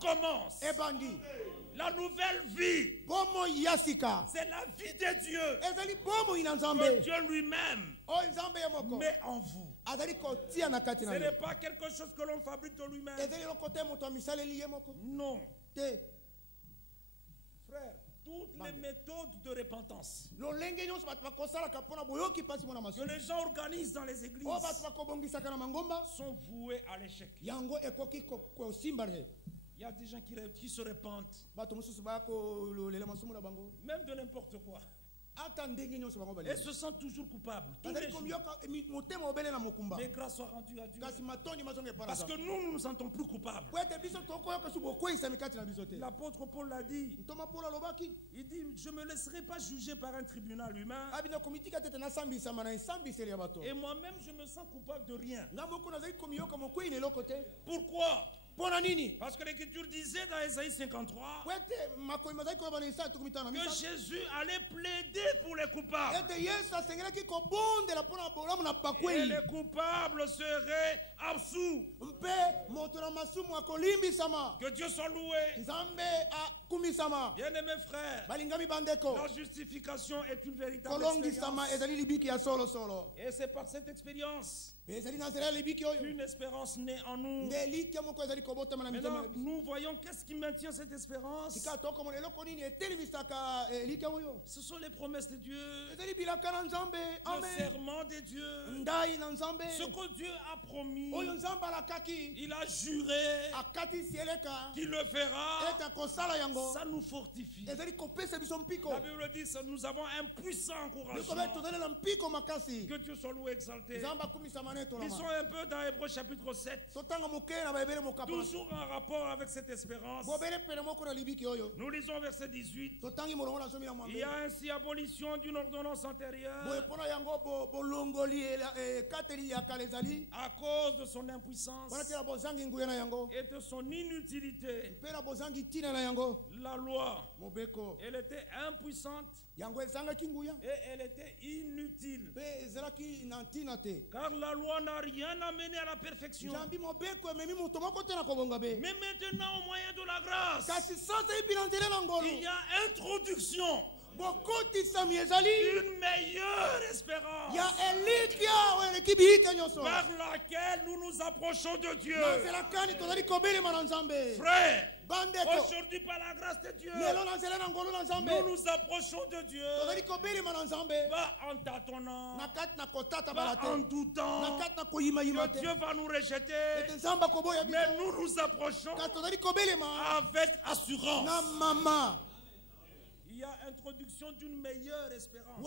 commence. La nouvelle vie, c'est la vie de Dieu que Dieu lui-même met en vous. Ce n'est pas quelque chose que l'on fabrique de lui-même. Non. Frère, toutes les méthodes de repentance que les gens organisent dans les églises sont vouées à l'échec. Il y a des gens qui se repentent même de n'importe quoi et se sentent toujours coupables tous les jours. Mais grâce soit rendue à Dieu, parce que nous ne nous sentons plus coupables. L'apôtre Paul l'a dit. Il dit: je ne me laisserai pas juger par un tribunal humain, et moi-même je me sens coupable de rien. Pourquoi? Parce que l'Écriture disait dans Ésaïe 53 que Jésus allait plaider pour les coupables. Et les coupables seraient absous. Que Dieu soit loué. Bien-aimés frères, la justification est une véritable expérience. Et c'est par cette expérience qu'une espérance naît en nous. Maintenant, nous voyons qu'est-ce qui maintient cette espérance. Ce sont les promesses de Dieu, le serment de Dieu, ce que Dieu a promis. Il a juré qu'il le fera. Ça nous fortifie. La Bible dit que nous avons un puissant encouragement. Que Dieu soit loué, exalté. Lisons un peu dans Hébreux chapitre 7. Toujours en rapport avec cette espérance. Nous lisons verset 18. Il y a ainsi abolition d'une ordonnance antérieure à cause de son impuissance et de son inutilité. La loi, elle était impuissante et elle était inutile, car la loi n'a rien amené à la perfection. Mais maintenant, au moyen de la grâce, il y a introduction d'une meilleure espérance par laquelle nous nous approchons de Dieu. Frère, aujourd'hui, par la grâce de Dieu, nous nous approchons de Dieu, pas en tâtonnant, pas en doutant que Dieu va nous rejeter, mais nous nous approchons avec assurance. Il y a introduction d'une meilleure espérance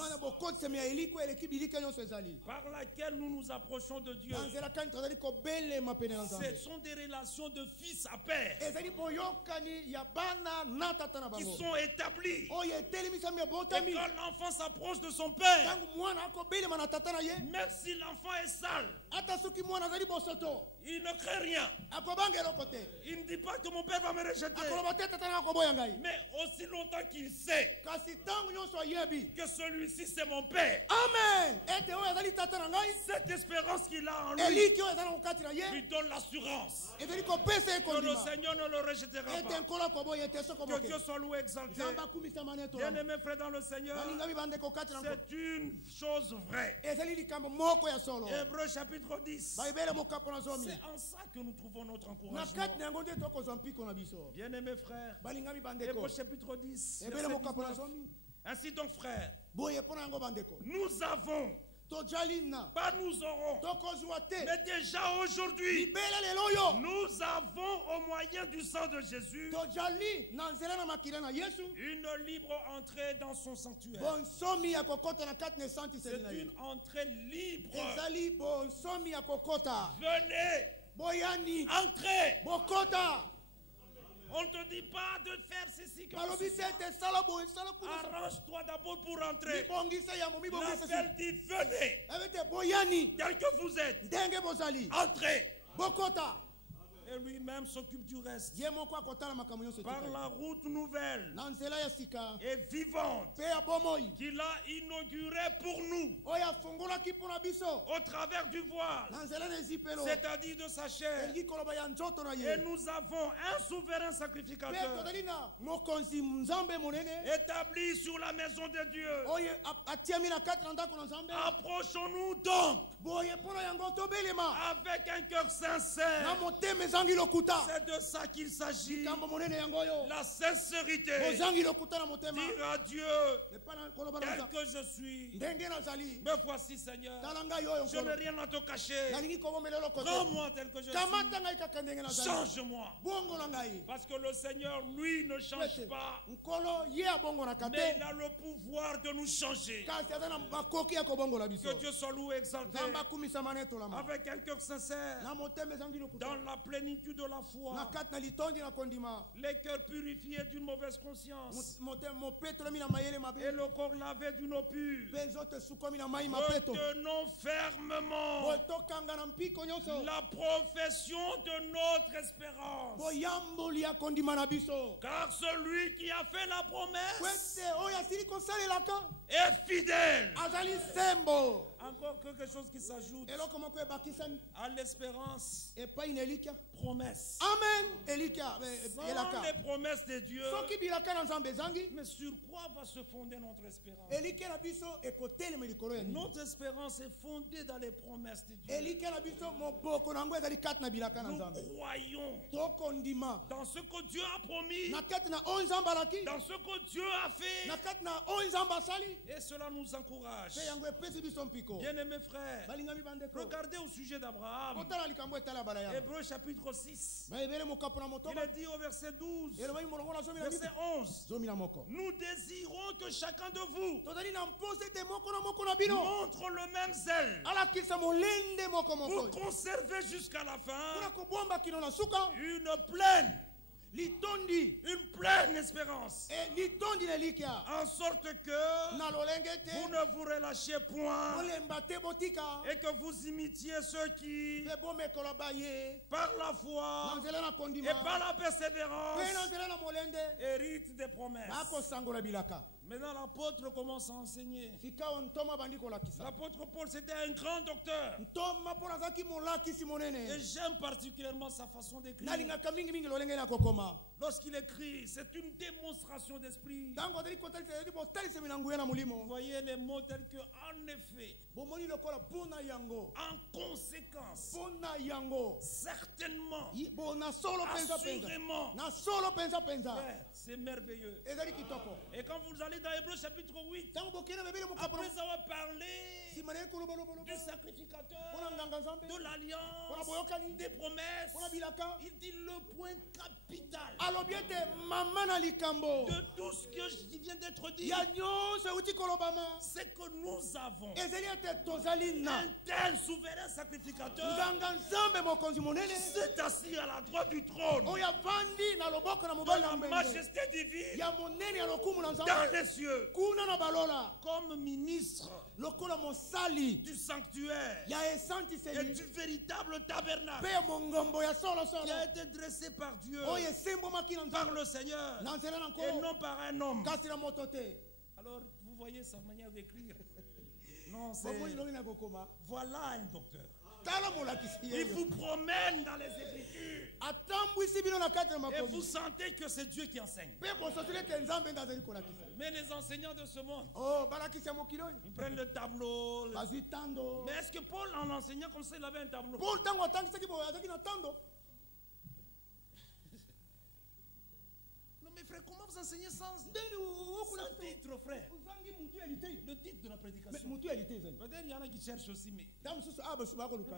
par laquelle nous nous approchons de Dieu. Ce sont des relations de fils à père qui sont établies. Et quand l'enfant s'approche de son père, même si l'enfant est sale, il ne craint rien. Il ne dit pas que mon père va me rejeter, mais aussi longtemps qu'il sait que celui-ci c'est mon père. Amen. Cette espérance qu'il a en lui lui donne l'assurance que le Seigneur ne le rejettera pas. Que Dieu soit loué, exalté. Bien-aimés frères dans le Seigneur, c'est une chose vraie. Hébreux chapitre 10, c'est en ça que nous trouvons notre encouragement. Bien-aimés frères, Hébreux chapitre 10, verset 19. Ainsi donc, frères, nous avons, pas nous aurons, mais déjà aujourd'hui, nous avons au moyen du sang de Jésus une libre entrée dans son sanctuaire. C'est une entrée libre. Venez, entrez. On ne te dit pas de faire ceci comme ceci. Arrange-toi d'abord pour rentrer. L'appel dit venez. Tel que vous êtes. Entrez. Et lui-même s'occupe du reste. Par la route nouvelle et vivante qu'il a inaugurée pour nous au travers du voile, c'est-à-dire de sa chair. Et nous avons un souverain sacrificateur établi sur la maison de Dieu. Approchons-nous donc avec un cœur sincère. C'est de ça qu'il s'agit. La sincérité. Dire à Dieu, tel que je suis, me voici Seigneur. Je n'ai rien à te cacher. Prends-moi tel que je suis. Change-moi. Parce que le Seigneur, lui, ne change pas. Mais il a le pouvoir de nous changer. Que Dieu soit loué, exalté. Avec un cœur sincère, dans la plénitude de la foi, les cœurs purifiés d'une mauvaise conscience et le corps lavé d'une eau pure. Retenons fermement la profession de notre espérance. Car celui qui a fait la promesse est fidèle. Encore quelque chose qui s'ajoute à l'espérance. Promesse. Amen. Sans les promesses de Dieu, mais sur quoi va se fonder notre espérance? Notre espérance est fondée dans les promesses de Dieu. Nous croyons dans ce que Dieu a promis, dans ce que Dieu a fait, et cela nous encourage. Bien-aimés frères, regardez au sujet d'Abraham, Hébreux chapitre 6. Il est dit au verset 12, verset 11, nous désirons que chacun de vous montre le même zèle pour conserver jusqu'à la fin une pleine espérance, en sorte que vous ne vous relâchiez point et que vous imitiez ceux qui, par la foi et par la persévérance, héritent des promesses. Maintenant, l'apôtre commence à enseigner. L'apôtre Paul, c'était un grand docteur. Et j'aime particulièrement sa façon d'écrire. Lorsqu'il écrit, c'est une démonstration d'esprit. Vous voyez les mots tels que en effet, en conséquence, certainement, assurément. C'est merveilleux. Et quand vous allez dans Hébreux chapitre 8, après avoir parlé du sacrificateur, de l'alliance, des promesses, il dit le point capital de tout ce que je viens d'être dit, c'est que nous avons un tel souverain sacrificateur c'est assis à la droite du trône de la majesté divine dans les cieux, comme ministre du sanctuaire et du véritable tabernacle qui a été dressé par Dieu, par le Seigneur et non par un homme. Alors vous voyez sa manière d'écrire. Non, c'est... Voilà un docteur. Il vous promène dans les Écritures et vous sentez que c'est Dieu qui enseigne. Mais les enseignants de ce monde, ils prennent le tableau. Mais est-ce que Paul, en enseignant comme ça, il avait un tableau? Non mais frère, comment vous enseignez sans titre, frère? Le titre de la prédication. Peut-être il y en a qui cherchent aussi, mais le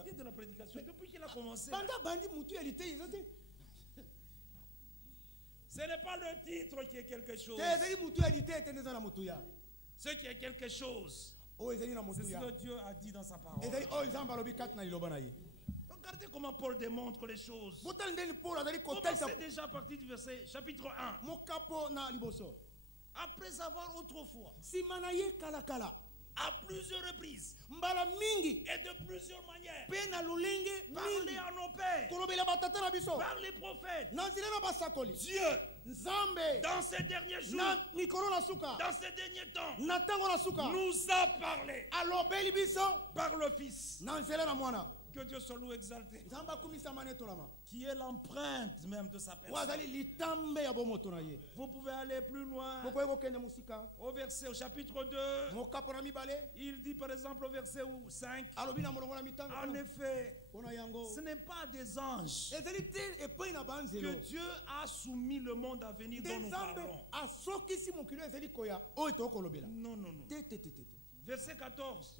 titre de la prédication, depuis qu'il a commencé, ce n'est pas le titre qui est quelque chose. Ce qui est quelque chose, c'est ce que Dieu a dit dans sa parole. Regardez comment Paul démontre les choses. Commencez déjà à partir du verset chapitre 1. Après avoir autrefois à plusieurs reprises et de plusieurs manières parler à nos pères, par les prophètes. Dieu, dans ces derniers jours, dans ces derniers temps, nous a parlé par le Fils. Que Dieu soit loué, exalté. Qui est l'empreinte même de sa personne. Vous pouvez aller plus loin. Au chapitre 2, il dit par exemple au verset 5, en effet, ce n'est pas des anges que Dieu a soumis le monde à venir dont nous parlons. Non, non, non. Verset 14.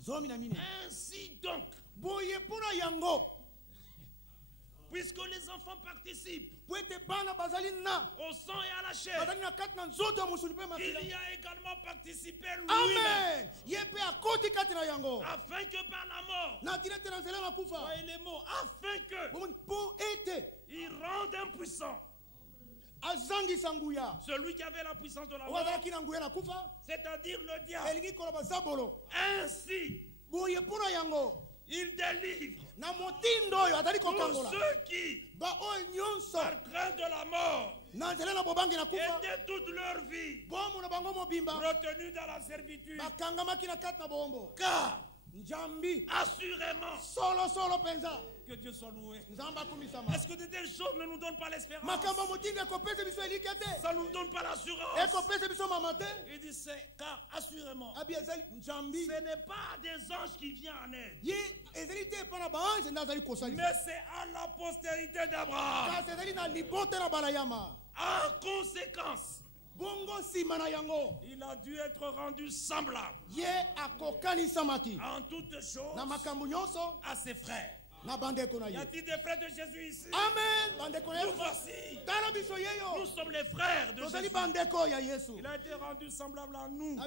Ainsi donc, puisque les enfants participent au sang et à la chair, il y a également participé lui-même, afin que par la mort, voyez les mots, afin que il rende impuissant celui qui avait la puissance de la mort, c'est-à-dire le diable. Ainsi, il délivre tous ceux qui, par crainte de la mort, étaient toute leur vie retenus dans la servitude. Car, assurément, que Dieu soit loué. Est-ce que de telles choses ne nous donnent pas l'espérance? Ça ne nous donne pas l'assurance. Il dit car assurément, ce n'est pas des anges qui viennent en aide, mais c'est à la postérité d'Abraham. En conséquence, il a dû être rendu semblable en toutes choses à ses frères. Y a-t-il des frères de Jésus ici? Amen. Nous voici. Nous sommes les frères de Jésus. Il a été rendu semblable à nous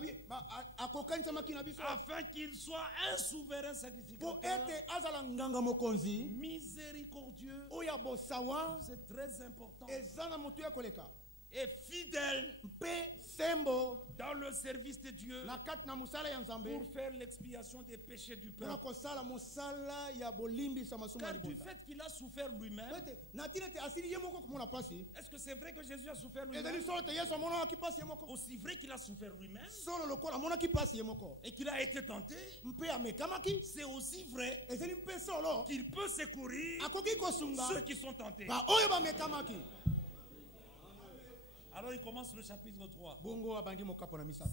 afin qu'il soit un souverain sacrificateur miséricordieux. C'est très important. Et fidèle dans le service de Dieu pour faire l'expiation des péchés du peuple. Car du fait qu'il a souffert lui-même, est-ce que c'est vrai que Jésus a souffert lui-même? Aussi vrai qu'il a souffert lui-même et qu'il a été tenté, c'est aussi vrai qu'il peut secourir ceux qui sont tentés. Alors il commence le chapitre 3.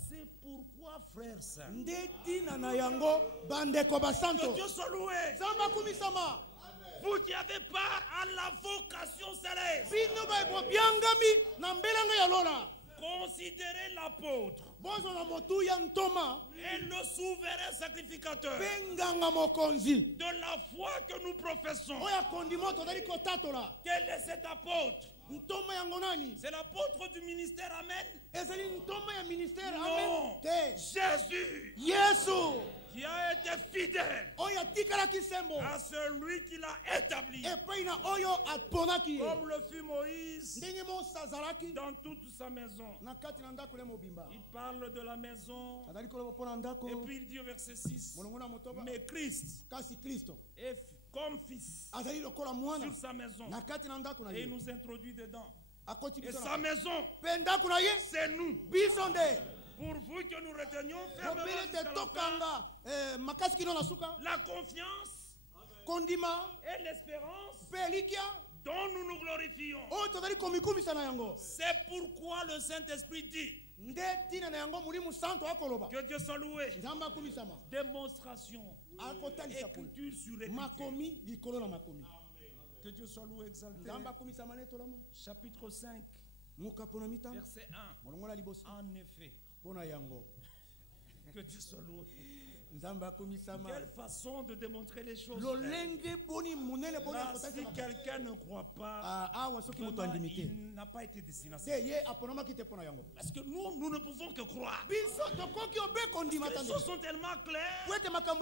C'est pourquoi, frères saints, que Dieu soit loué, vous qui avez part à la vocation céleste, considérez l'apôtre et le souverain sacrificateur de la foi que nous professons. Quel est cet apôtre? C'est l'apôtre du ministère, amen. Non, Jésus, qui a été fidèle à celui qui l'a établi, comme le fut Moïse dans toute sa maison. Il parle de la maison et puis il dit au verset 6, mais Christ est comme fils sur sa maison, et il nous introduit dedans. Et sa maison, c'est nous. Pour vous que nous retenions fermement la confiance et l'espérance dont nous nous glorifions. C'est pourquoi le Saint-Esprit dit, que Dieu soit loué, démonstration, écriture sur écriture. Que Dieu soit loué, exalté. Chapitre 5, verset 1. En effet, que Dieu soit loué. Quelle façon de démontrer les choses. Là, si quelqu'un ne croit pas, il n'a pas été destiné à ça. Parce que nous ne pouvons que croire. Les choses sont tellement claires. Il n'y a pas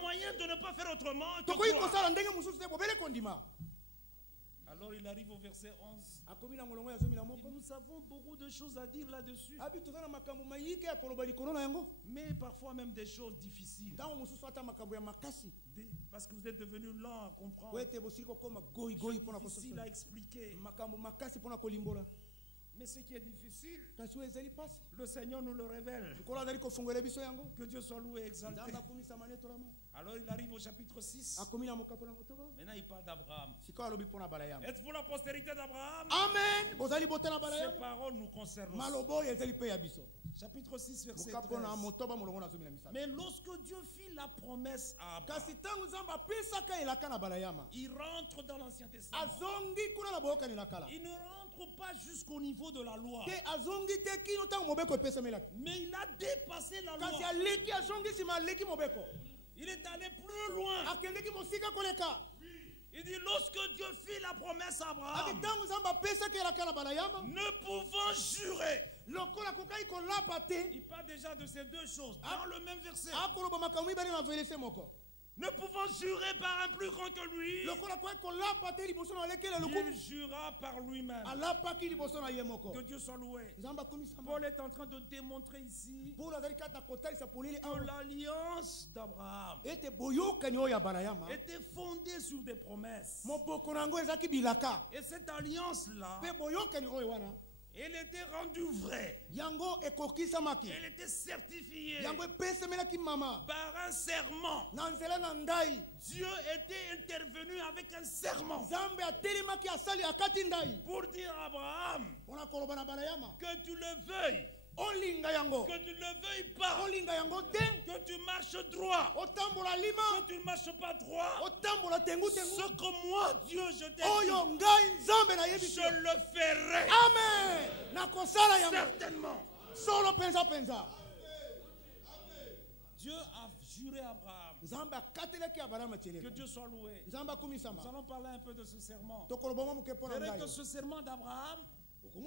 moyen de ne pas faire autrement que croire. Alors il arrive au verset 11. Nous avons beaucoup de choses à dire là-dessus. Mais parfois même des choses difficiles. Parce que vous êtes devenu lent à comprendre. Difficile à expliquer. Mais ce qui est difficile, le Seigneur nous le révèle. Que Dieu soit loué et exalté. Alors il arrive au chapitre 6. Maintenant il parle d'Abraham. Êtes-vous la postérité d'Abraham? Amen. Ces paroles nous concernent aussi. Chapitre 6, verset 13. Mais lorsque Dieu fit la promesse à Abraham, il rentre dans l'Ancien Testament. Il ne rentre pas jusqu'au niveau de la loi. Mais il a dépassé la loi. Il est allé plus loin. Il dit, lorsque Dieu fit la promesse à Abraham, ne pouvant jurer. Il parle déjà de ces deux choses dans le même verset. Ne pouvant jurer par un plus grand que lui, il jura par lui-même. Que Dieu soit loué. Paul est en train de démontrer ici que l'alliance d'Abraham était fondée sur des promesses. Et cette alliance-là, elle était rendue vraie. Elle était certifiée par un serment. Dieu était intervenu avec un serment pour dire à Abraham que tu le veuilles, que tu ne le veuilles pas, que tu marches droit, que tu ne marches pas droit, ce que moi Dieu je t'ai dit, je le ferai. Amen. Certainement. Dieu a juré à Abraham. Que Dieu soit loué. Nous allons parler un peu de ce serment. Vous verrez que ce serment d'Abraham, le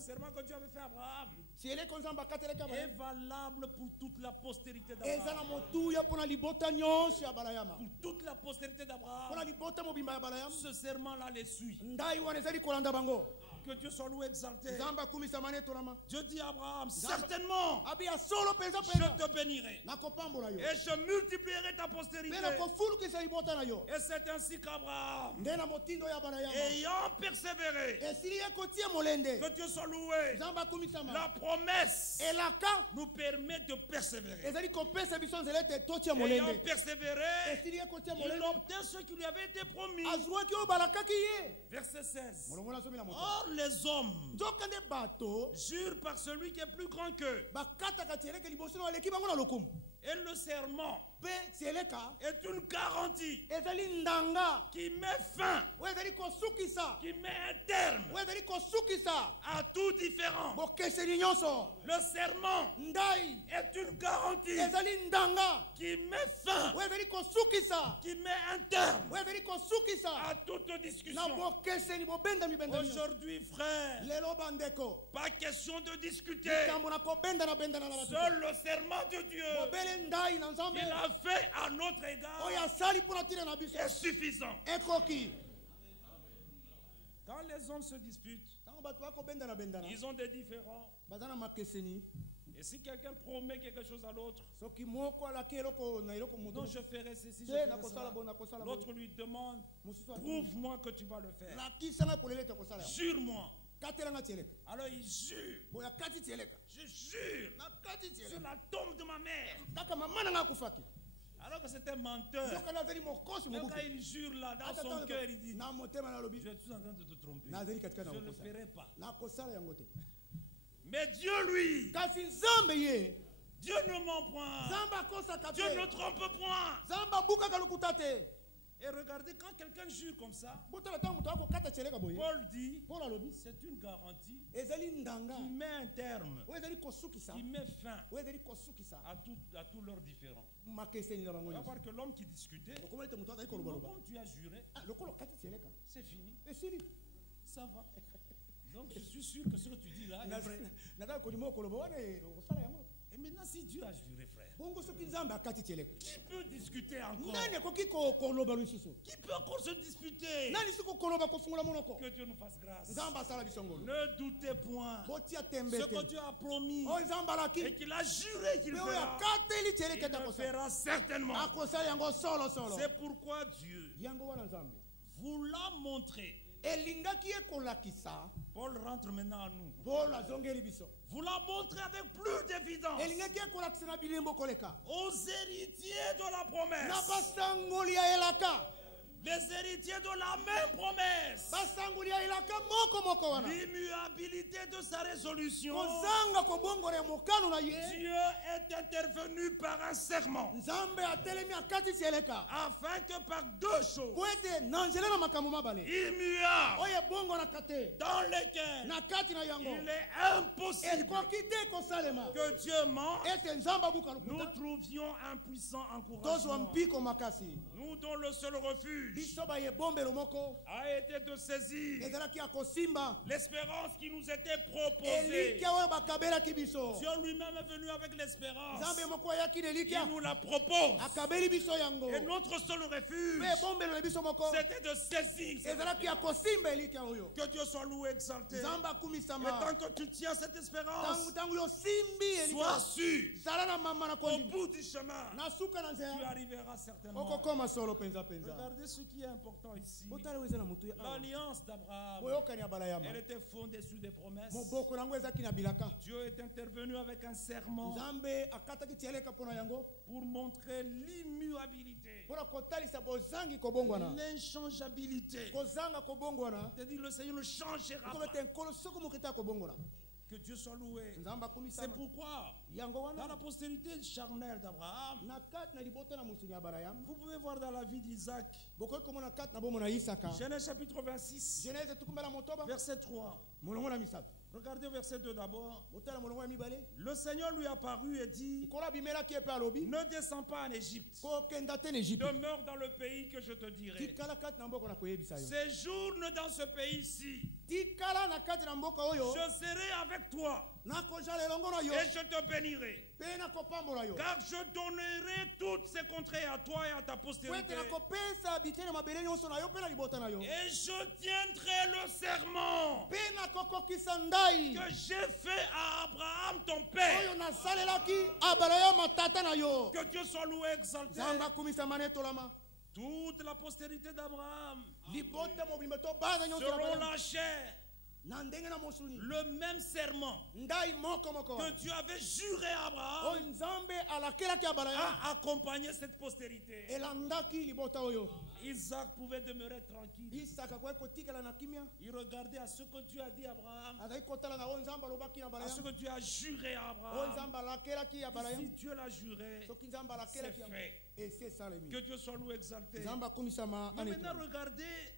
serment que Dieu avait fait à Abraham, est valable pour toute la postérité d'Abraham. Pour toute la postérité d'Abraham, ce serment-là les suit. Que Dieu soit loué, exalté. Dieu dit à Abraham, certainement, je te bénirai. Et je multiplierai ta postérité. Et c'est ainsi qu'Abraham, ayant persévéré, que Dieu soit loué, la promesse nous permet de persévérer. Ayant persévéré, il obtint ce qui lui avait été promis. Verset 16. Or, les hommes jurent par celui qui est plus grand qu'eux. Et le serment est une garantie qui met fin, qui met un terme à tout différent. Le serment est une garantie qui met fin, qui met un terme à toute discussion. Aujourd'hui, frère, pas question de discuter. Seul le serment de Dieu qu'il a fait à notre égard est suffisant. Quand les hommes se disputent, ils ont des différends. Et si quelqu'un promet quelque chose à l'autre, non, je ferai ceci, je ferai cela. L'autre lui demande, prouve-moi que tu vas le faire. Jure-moi. Alors il jure. Je jure sur la tombe de ma mère. Alors que c'était un menteur. Mais quand il jure là dans son cœur, il dit, je suis en train de te tromper. Je ne le ferai pas. Mais Dieu lui, Dieu ne ment point. Dieu ne trompe point. Et regardez, quand quelqu'un jure comme ça, Paul dit, c'est une garantie qui met un terme, qui met fin à tous leurs différends. On va voir que l'homme qui discutait, comme tu as juré, c'est fini. Ça va. Donc je suis sûr que ce que tu dis là est vrai. Et maintenant, si Dieu a juré, frère, qui peut discuter encore? Qui peut encore se disputer? Que Dieu nous fasse grâce. Ne doutez point. Ce que Dieu a promis et qu'il a juré qu'il fera, il le fera certainement. C'est pourquoi Dieu vous l'a montré. Paul rentre maintenant à nous. Vous la montrez avec plus d'évidence aux héritiers de la promesse. Les héritiers de la même promesse. L'immuabilité de sa résolution. Dieu est intervenu par un serment. Afin que par deux choses immuables dans lesquelles il est impossible que Dieu mente, nous trouvions un puissant encouragement. Nous dont le seul refuge a été de saisir l'espérance qui nous était proposée. Dieu lui-même est venu avec l'espérance. Il nous la propose. Et notre seul refuge, c'était de saisir. Que Dieu soit loué, exalté. Et tant que tu tiens cette espérance, sois sûr, au bout du chemin, tu arriveras certainement. Regardez ce qui est important ici. L'alliance d'Abraham, elle était fondée sur des promesses. Dieu est intervenu avec un serment pour montrer l'immuabilité, l'inchangeabilité. C'est-à-dire le Seigneur ne changera pas. Que Dieu soit loué. C'est pourquoi, dans la postérité charnelle d'Abraham, vous pouvez voir dans la vie d'Isaac, Genèse chapitre 26, verset 3. Regardez verset 2 d'abord. Le Seigneur lui apparut et dit: ne descends pas en Égypte. Demeure dans le pays que je te dirai. Séjourne dans ce pays-ci. Je serai avec toi. Et je te bénirai. Car je donnerai toutes ces contrées à toi et à ta postérité. Et je tiendrai le serment que j'ai fait à Abraham ton père. Que Dieu soit loué, exalté. Toute la postérité d'Abraham selon la chair, le même serment que Dieu avait juré à Abraham a accompagné cette postérité. Isaac pouvait demeurer tranquille. Il regardait à ce que Dieu a dit à Abraham, à ce que Dieu a juré à Abraham. Si Dieu l'a juré, c'est fait. Que Dieu soit loué, exalté. Mais maintenant regardez,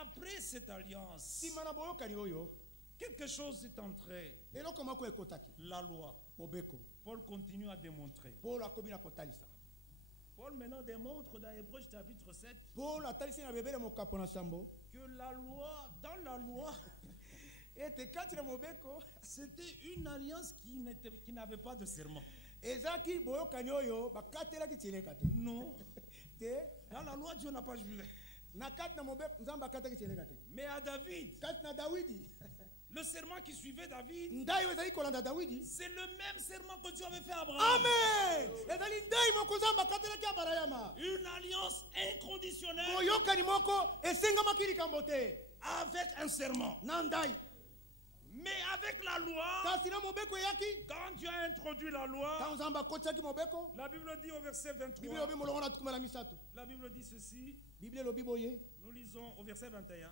après cette alliance, quelque chose est entré. La loi. Paul continue à démontrer. Paul maintenant démontre dans Hébreux chapitre 7 que la loi, dans la loi, c'était une alliance qui n'avait pas de serment. Non. Dans la loi, Dieu n'a pas juré. Mais à David, le serment qui suivait David, c'est le même serment que Dieu avait fait à Abraham. Amen. Une alliance inconditionnelle avec un serment. Mais avec la loi, quand Dieu a introduit la loi, la Bible dit au verset 23, la Bible dit ceci, nous lisons au verset 21,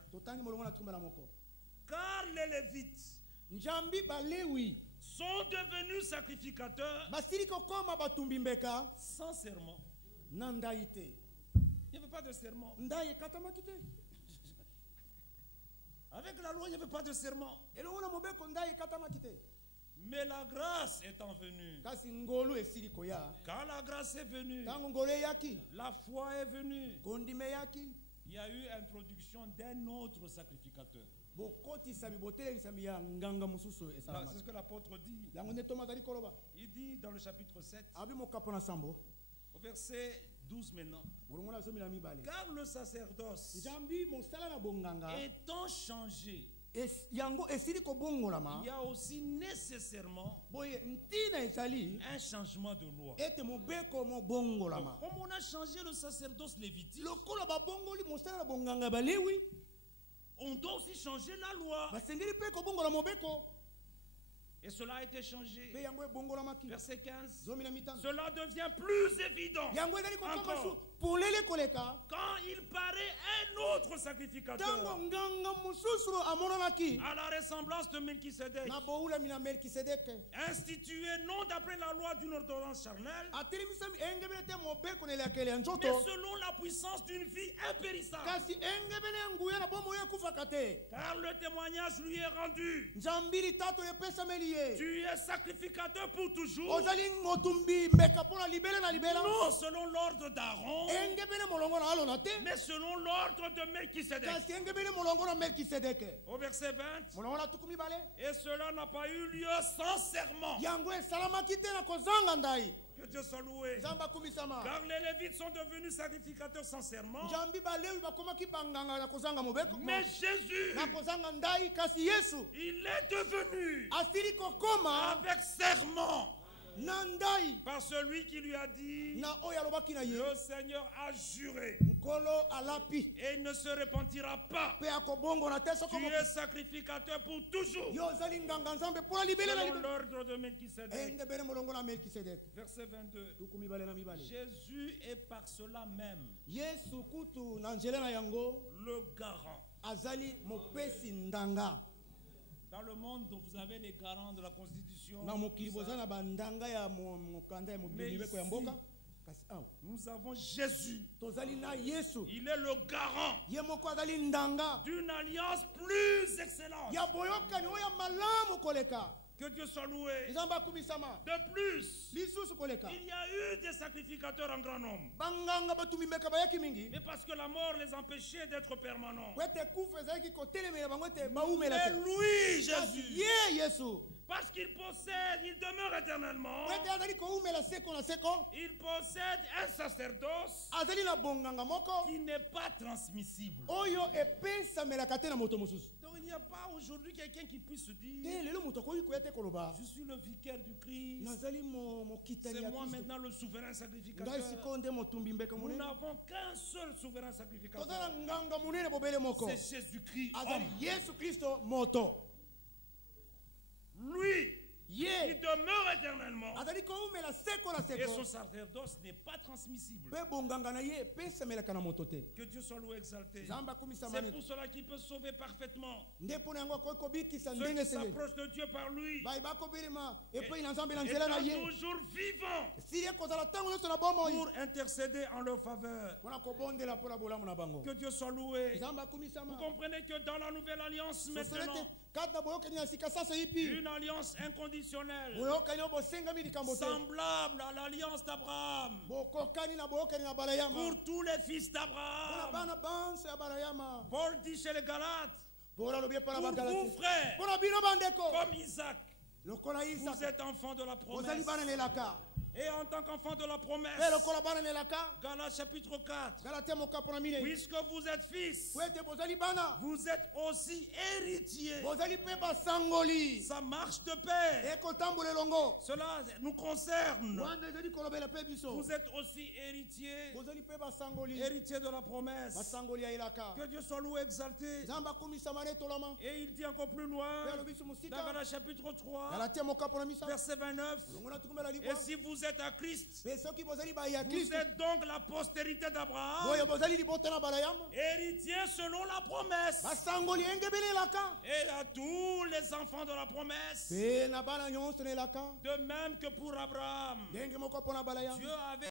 car les Lévites sont devenus sacrificateurs sans serment. Il n'y avait pas de serment. Avec la loi, il n'y avait pas de serment. Mais la grâce étant venue, quand la grâce est venue, la foi est venue, il y a eu introduction d'un autre sacrificateur. C'est ce que l'apôtre dit. Il dit dans le chapitre 7, au verset 12 maintenant, car le sacerdoce étant changé, il y a aussi nécessairement un changement de loi. Donc, comme on a changé le sacerdoce lévitique, on doit aussi changer la loi. Et cela a été changé. Verset 15. Cela devient plus évident encore quand il paraît un autre sacrificateur à la ressemblance de Melchisédek, institué non d'après la loi d'une ordonnance charnelle, mais selon la puissance d'une vie impérissable. Car le témoignage lui est rendu. Tu es sacrificateur pour toujours. Non selon l'ordre d'Aaron, mais selon l'ordre de Melchisédek. Au verset 20, et cela n'a pas eu lieu sans serment. Que Dieu soit loué. Car les Lévites sont devenus sacrificateurs sans serment. Mais Jésus, il est devenu avec serment. Par celui qui lui a dit, le Seigneur a juré et il ne se repentira pas. Tu es sacrificateur pour toujours selon l'ordre de Melchisédek. Verset 22. Jésus est par cela même le garant. Dans le monde, vous avez les garants de la Constitution. Mais ici, nous avons Jésus. Il est le garant d'une alliance plus excellente. Que Dieu soit loué. De plus, il y a eu des sacrificateurs en grand nombre. Mais parce que la mort les empêchait d'être permanents. Mais lui, Jésus, parce qu'il possède, il demeure éternellement. Il possède un sacerdoce qui n'est pas transmissible. Donc il n'y a pas aujourd'hui quelqu'un qui puisse se dire, je suis le vicaire du Christ, c'est moi maintenant le souverain sacrificateur. Nous n'avons qu'un seul souverain sacrificateur, c'est Jésus-Christ. Lui, il demeure éternellement et son sacerdoce n'est pas transmissible. Que Dieu soit loué, exalté. C'est pour cela qu'il peut sauver parfaitement ceux qui s'approchent de Dieu par lui, étant toujours vivant pour intercéder en leur faveur. Que Dieu soit loué. Vous comprenez que dans la nouvelle alliance maintenant, une alliance inconditionnelle, semblable à l'alliance d'Abraham, pour tous les fils d'Abraham. Paul dit chez les Galates, pour vous frères, comme Isaac, vous êtes enfants de la promesse. Et en tant qu'enfant de la promesse, Galates chapitre 4, puisque vous êtes fils, vous êtes aussi héritiers. Ça marche de pair. Cela nous concerne. Vous êtes aussi héritiers, héritiers de la promesse. Que Dieu soit loué, exalté. Et il dit encore plus loin, dans Galates chapitre 3, verset 29, et si vous êtes à Christ, vous êtes donc la postérité d'Abraham, héritier selon la promesse, et à tous les enfants de la promesse, de même que pour Abraham, Dieu avait